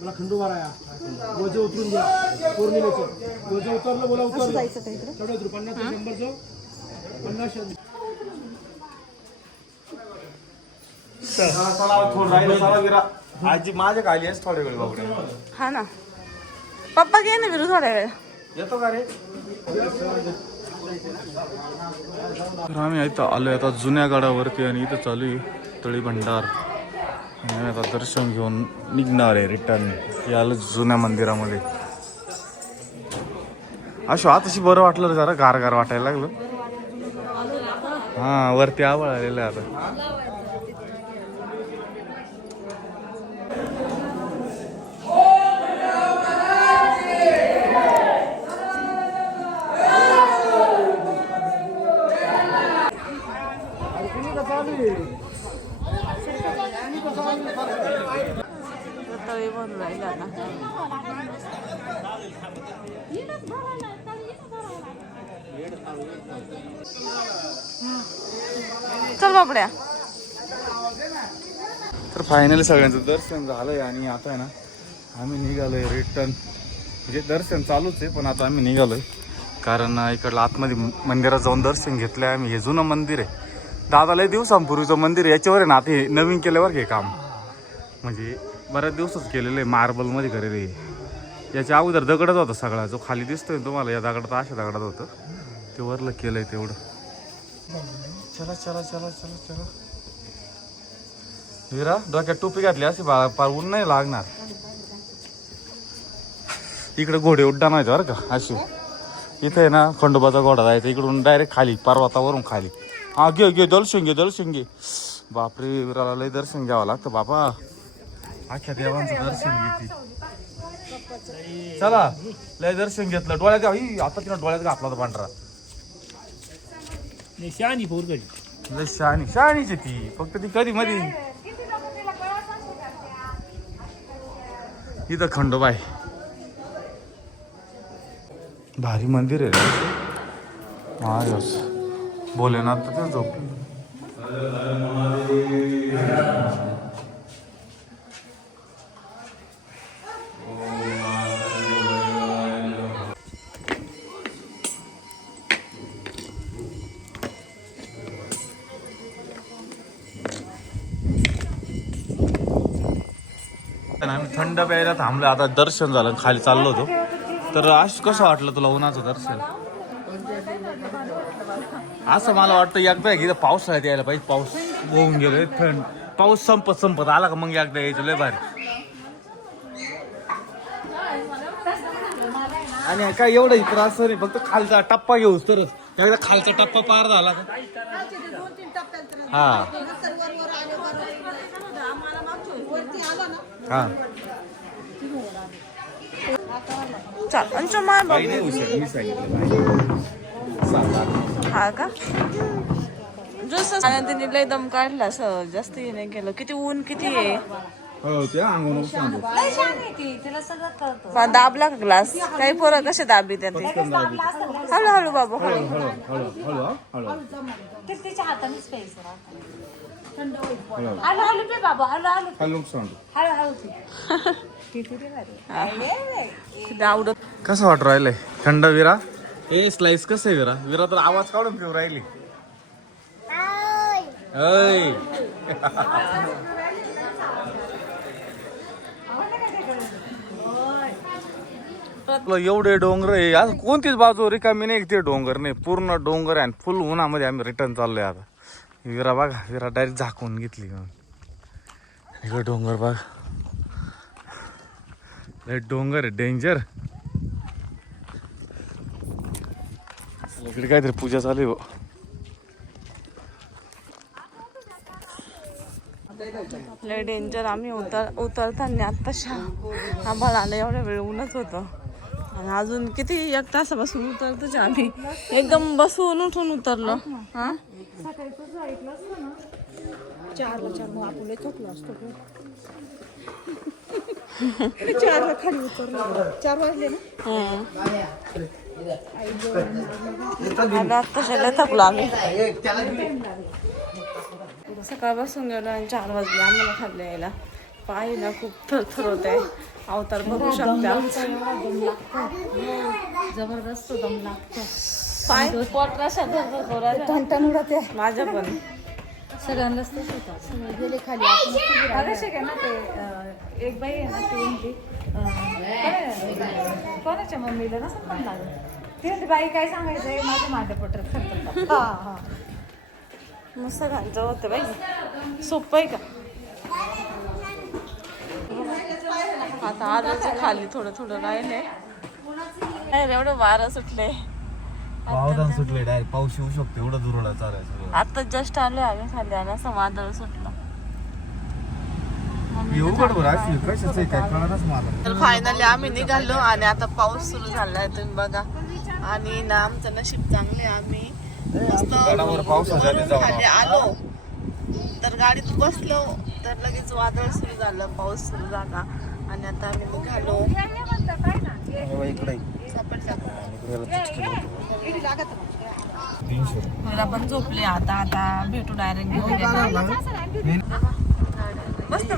मला खंडोबा राया वज उतरून घ्या पौर्णिमेचं वज उतरलं बोला उतरलं तेवढं 50 100चं 50 थोडं राहिलं चला विरा आजी माझ्या खाली आहेस थोडे वेळ बाबडे हा ना पप्पा घे ना विरू थोड्या वेळ येतो का रे. तर आम्ही इथं आलोय आता जुन्या गडावरती आणि इथं चालू आहे तळी भंडार. आम्ही आता दर्शन घेऊन निघणार आहे रिटर्न याला जुन्या मंदिरामध्ये. अशो आताशी बरं वाटलं रे जरा गार गार वाटायला लागलं. हा वरती आवाळ आलेलं आहे आता. तळी बनून राहिला आता. चल बाबड्या. तर फायनली सगळ्यांचं दर्शन झालंय आणि आता आहे ना आम्ही निघालोय रिटर्न. म्हणजे दर्शन चालूच आहे पण आता आम्ही निघालोय कारण इकडलं आतमध्ये मंदिरात जाऊन दर्शन घेतलंय आम्ही. हे जुनं मंदिर आहे दादा लय दिवसांपूर्वीचं मंदिर. याच्यावर आहे ना आता हे नवीन केल्यावर हे काम म्हणजे बऱ्याच दिवसच केलेलं आहे. मार्बलमध्ये करेल आहे. याच्या अगोदर दगडच होता सगळा जो खाली दिसतोय तुम्हाला. या दगडात अशा दगडात होतं ते वरलं केलंय तेवढं. चला चला चला चला चला विरा डोक्यात टोपी घातली अशी पार ऊन नाही लागणार. इकडे घोडे उड्डाण व्हायचं बरं का अशी. इथे आहे ना खंडोबाचा घोडा जायचा इकडून डायरेक्ट खाली पर्वतावरून खाली. हा घे घे दर्शन घे दर्शन घे. बापरे विराला लय दर्शन घ्यावं लागतं बाबा. अख्ख्या देवांचं दर्शन घेते. चला लय दर्शन घेतलं डोळ्यात आता तिला डोळ्यात घातला होता पांढरा. शहाणी पोरगडी लय शहाणी शहाणीची ती फक्त ती कधी मध्ये. इथं खंडोबा आहे भारी मंदिर आहे रे. महाराज भोलेनाथ तर ते झोपले. आम्ही थंड प्यायला थांबलो आता दर्शन झालं खाली चाललो होतो. तर आज कसं वाटलं तुला उन्हाचं दर्शन. असं मला वाटतं एकदा की पावसाळ्यात यायला पाहिजे. पाऊस होऊन गेलोय थंड पाऊस संपत आला का मग एकदा यायचं लय भारी. आणि काय एवढं त्रास नाही फक्त खालचा टप्पा घेऊस तरच एकदा खालचा टप्पा पार झाला का. हा हा हा का जसं तिने लय दम काढला असं जास्त हे नाही केलं. किती ऊन किती आहे. हो त्या अंगण दाबला का ग्लास काही पोरं कसे दाबी त्या ते. हळूहळू बाबू हळू. आवडत कसं वाटू राहिलंय थंड विरा. ए स्लाइस कसं आहे विरा. विरा तर आवाज काढून पिऊ राहिली. एवढे डोंगर आहे आज कोणतीच बाजू रिकामी नाही. ते डोंगर नाही पूर्ण डोंगर आहे आणि फुल उन्हामध्ये आम्ही रिटर्न चाललोय आता. विरा बघा विरा डायरेक्ट झाकून घेतली. इकडे डोंगर बघ लय डोंगर आहे डेंजर. इकडे काहीतरी पूजा चालू आहे. लय डेंजर. आम्ही उतरताना आत्ताशा आम्हाला आलं एवढ्या वेळ ऊनच होतं आणि अजून किती 1 तासापासून उतरतोच आम्ही. एकदम बसून उठून उतरलो. हा 4ला खाली उतरलो. 4 वाजले ना. आत्ताशा थकलो आम्ही. सकाळपासून गेलो आणि 4 वाजले आम्हाला खाल्लं यायला. पाय ना खूप थरथर होते. अवतार बघू शकता. जबरदस्त दम लागतो. पाय पोट रशा थरथर ठणठण उडते. माझ्या पण सगळ्यांनाच तसं होतं. सगळे गेले खाली. अगं काय ना ते एक बाई आहे ना ती म्हणली कोणाच्या मम्मीला नसत पण लागत. ती म्हणली बाई काय सांगायचंय माझ्या माझ्या पोटात थरथर. हा हा मस्त घालचं होतं बाई. सोपं आहे का? आता आजच खाली थोडं थोडं राहिले. नाही एवढं वारं सुटले. पावसानं सुटले डायरेक्ट. पाऊस येऊ शकतो एवढं दुरडा चालायचं. आता जस्ट आलोय आम्ही खाली आणि असं वादळ सुटलं. येऊ बरोबर असली कशाच आहे काय कळणारच मला. तर फायनली आम्ही निघालो आणि आता पाऊस सुरू झालाय तुम्ही बघा. आणि ना आमचं नशीब चांगले. आम्ही मस्त गडावर पावसाच्या आधी जाऊ. खाली आलो तर गाडीत बसलो तर लगेच वादळ सुरू झालं. पाऊस सुरू झाला आणि आता आम्ही निघालो. मला पण झोपले. आता आता भेटू डायरेक्ट घेऊन मस्त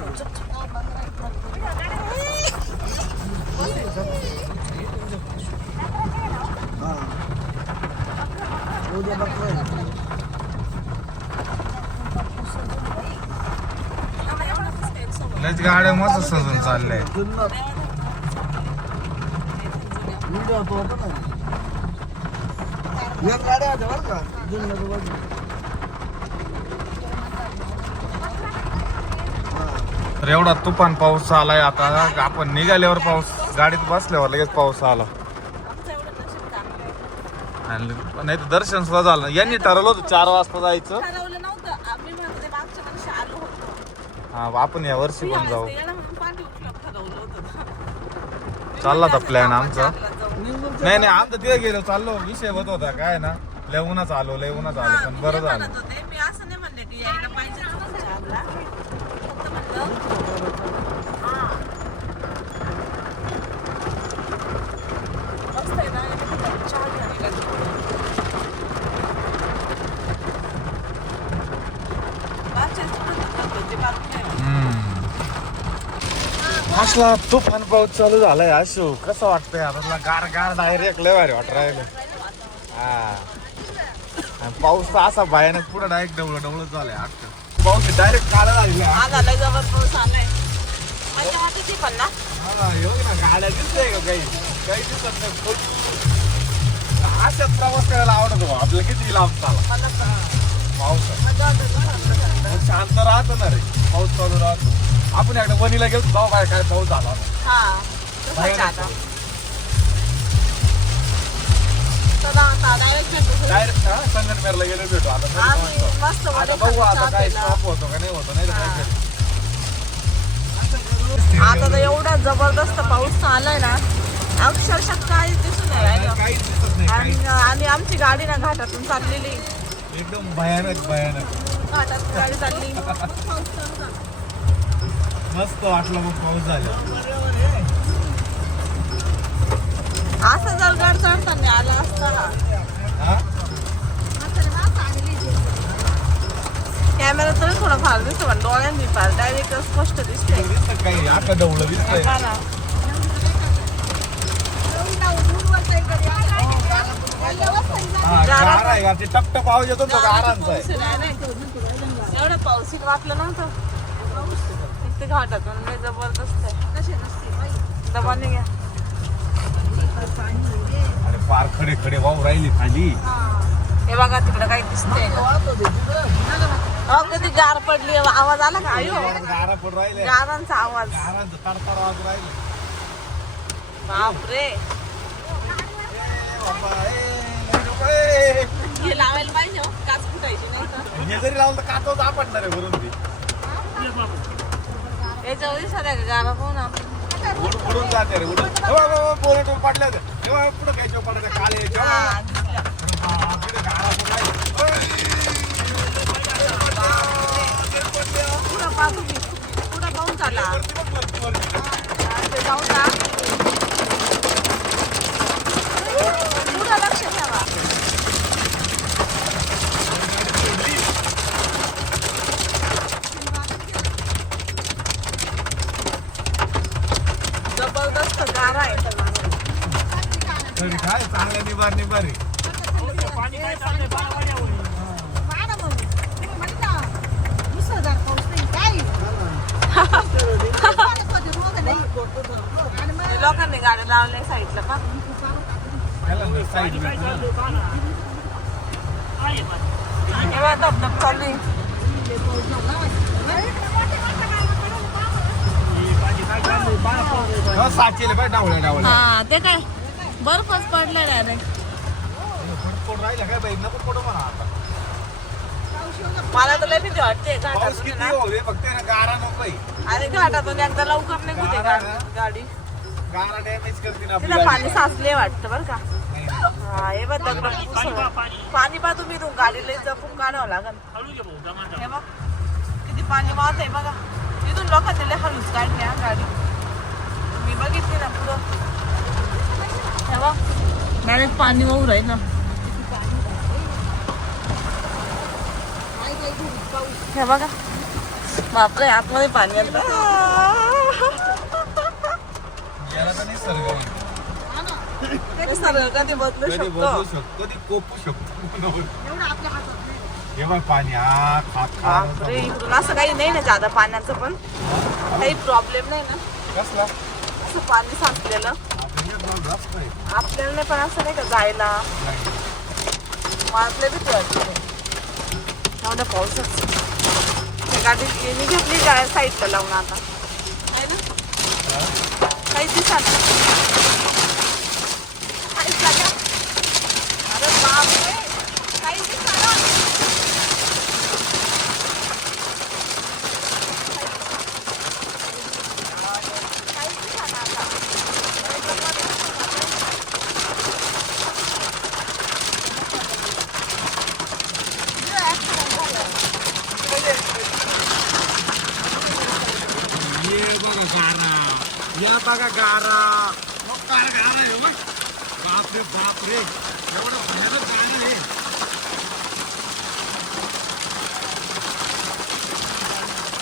लयच गाड्या मस्त सजून चाललंय. तर एवढा तुफान पाऊस आलाय. आता आपण निघाल्यावर पाऊस, गाडीत बसल्यावर लगेच पाऊस आला. नाही तर दर्शन सुद्धा झालं. यांनी ठरवलं होतं 4 वाजता जायचं. ठरवलं नव्हतं. आम्ही म्हणते मागच्या वर्षी आलो होतो. हा आपण या वर्षी पण जाऊ. याला म्हणून पाठी उठलं ठरवलं होतं. चालला होता प्लॅन आमचा. नाही नाही आमचं तिथे गेलो चाललो. विषय होत होता काय ना लय उन्हाच आलो पण बरं झालं. मी असं नाही म्हणले की यायला पाहिजे चारला. फक्त म्हणलं मस्त आहे ना. चहा घ्यायला असला तुफान पाऊस चालू झालाय. आशू कसं वाटतंय आता? गार गार डायरेक्ट लय भारी वाटत राहिलं. हा आणि पाऊस तर असा भयानक पुढे डायरेक्ट डवळं झालंय. अख्खं पाऊस डायरेक्ट काळा लागला. आज आलाय जवळ पाऊस आलाय. माझ्या वाटेची पण ना गाड्या दिसतंय का काही दिसत नाही. अशाच प्रवास करायला आवडतो आपल्याला. किती लांब चाला पाऊस शांत राहतो ना रे. पाऊस चालू राहतो. आपण एकदा वणीला गेलो जाऊ काय पाऊस झाला. हा डायरेक्ट संगमनेरला गेलो भेटू. आता बघू आता काय स्टॉप होतो का नाही होतो. नाही तर काय आता तर एवढा जबरदस्त पाऊस आलाय ना अक्षरशः काहीच दिसून नाही राहिलं. काहीच दिसत नाही. आणि आमची गाडी ना घाटातून चाललेली. एकदम भयानक घाटातून गाडी चालली. मस्त वाटलं मग पाऊस झाला. असं जर गाड चढताना आला असता हा कॅमेरा तरी थोडा फार दिसतो पण डोळ्यांनी फार डायरेक्ट स्पष्ट दिसते. दिसत काही आता डवळं दिसतंय. गार आहे का? ते टपटप आवाज येतो तो गारांचा आहे. एवढं पाऊस वाटलं नव्हतं. ते घाटातून लय जबरदस्त आहे. दबाने घ्या. अरे फार खडे खडे वाहू राहिली खाली. हे बघा तिकडे काही दिसते. कधी गार पडली आवाज आला का? आयो गारा पडून राहिले. गारांचा आवाज. गारांचा तडतड आवाज राहिले. बापरे हे लावायला पाहिजे हो. काच फुटायची नाही तर. हे जरी लावलं तर काचच आपटणार आहे वरून ती. याच्यावर सगळ्या गारा पाहून आपण उडून जाते रे उडून. बोलट पडल्या तेव्हा पुढे काय पडत काले पुढं पाहतो मी. पुढं पाहून चाला जाऊ का? पुढं लक्ष ठेवा. जबरदस्त गारा आहे. तरी काय चांगल्या निबार निबार आहे. लोकांनी गाड्या लावल्या साईडला पा. त्याला ना साईड भेटलं. तेव्हा धबधब चालू आहे. हो, साचेले बाय डावल्या डावल्या. हा ते काय बर्फच पडला डायरेक्ट. कोण राहिला काय बाई नको पडू म्हणा आता. मला तर लय भीती वाटते पाऊस घाटातून किती ना. हो रे फक्त आहे ना गारा नकोय. अरे घाटातून एकदा लवकर निघू दे गाडी. गारा डॅमेज करते ना आपली तिला पाणी गाडी. साचले वाटतं बरं का. नाही, नाही. हा हे बघ दगड पाणी पा तुम्ही गाडीला जपून काढावं लागल. हे बघ किती पाणी वाहत आहे बघा. तिथून लोक दिले हळूच काढली हा गाडी. मी बघितली ना पुढं. हे बघ डायरेक्ट पाणी वाहू राहील ना. हे बघा बापरे आतमध्ये पाणी आलं. याला तर नाही सर्व सरळ कधी बदलू कधी शकतो. बदलू शकतो कधी कोपू शकतो. हे बघ पाणी बापरे इकडून असं काही नाही ना जादा पाण्याचं पण काही प्रॉब्लेम नाही ना. कसला असं पाणी साचलेलं आपल्याला नाही पण असं नाही का जायला वाजले भीती वाटते एवढ्या पावसाच. गाडी मी घेतली साईडला लावून आता आहे ना काही दिसा ना. अरे बापरे काही दिसा ना. या बघा गारा मग कार गारा आहे बघ. बापरे बापरे एवढं भयानक गारा आहे.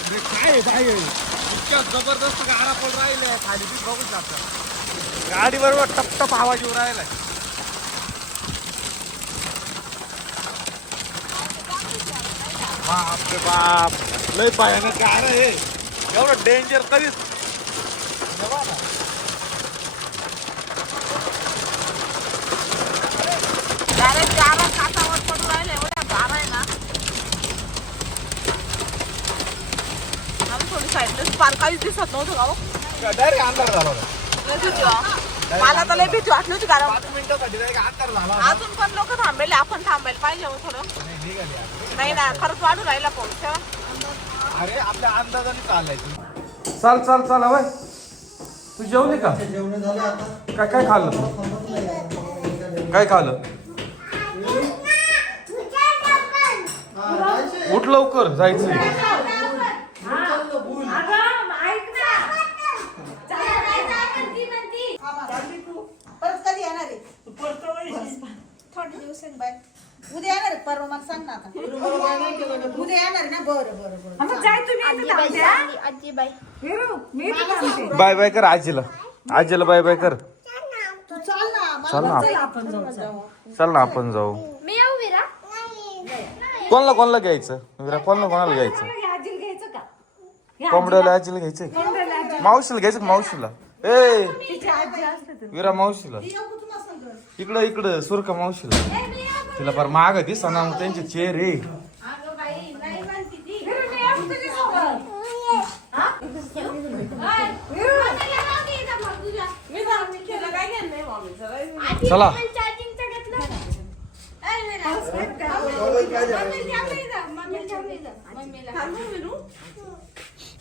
अरे काय इतक्या जबरदस्त गारा पण राहिल्या खाली बी बघू शकता. गाडी बरोबर टप टप आवाज येऊ राहिलाय. बापरे बाप लय भयानक गारा आहे. एवढं डेंजर कधीच डायरेक्ट गारा काठावर पडून राहिले एवढ्या गारा आहे ना. आम्ही थोडी साईडला पार काहीच दिसत नव्हतं का हो. डायरेक्ट अंधार झाला होता. लय भीती मला तर लय भीती वाटली होती कारण 5 मिनिटासाठी डायरेक्ट अंधार झाला. अजून पण लोक थांबेले आपण थांबायला पाहिजे हो थोडं. निघाली आता. नाही ना खरंच वाढून राहिला पाऊस. अरे आपल्या अंदाजाने चाललाय. चाल चाल चाल हवाय. तू जेवली का? काय काय खाल्लं तू? काय खाल्लं? उठ लवकर जायचं. परत कधी येणार आहे? थोडे दिवस बाय. उद्या येणार आहे परवा मला सांग ना आता. उद्या येणार आहे ना. बरं बरं बरं. बाय बाय कर आजीला. आजीला बाय बाय कर. तू चाल ना. चल ना चल ना आपण जाऊ. मी येऊ विरा. कोणाला घ्यायचं विरा? कोणाला घ्यायचं? कोंबड्याला आजीला घ्यायचंय. मावशीला घ्यायचं का मावशीला? ए विरा मावशीला इकडं सुरका मावशीला. तिला फार माग दिसा ना मग त्यांचे चेहरे. चला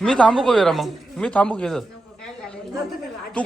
मी थांबू का विरा? मग मी थांबू घे तू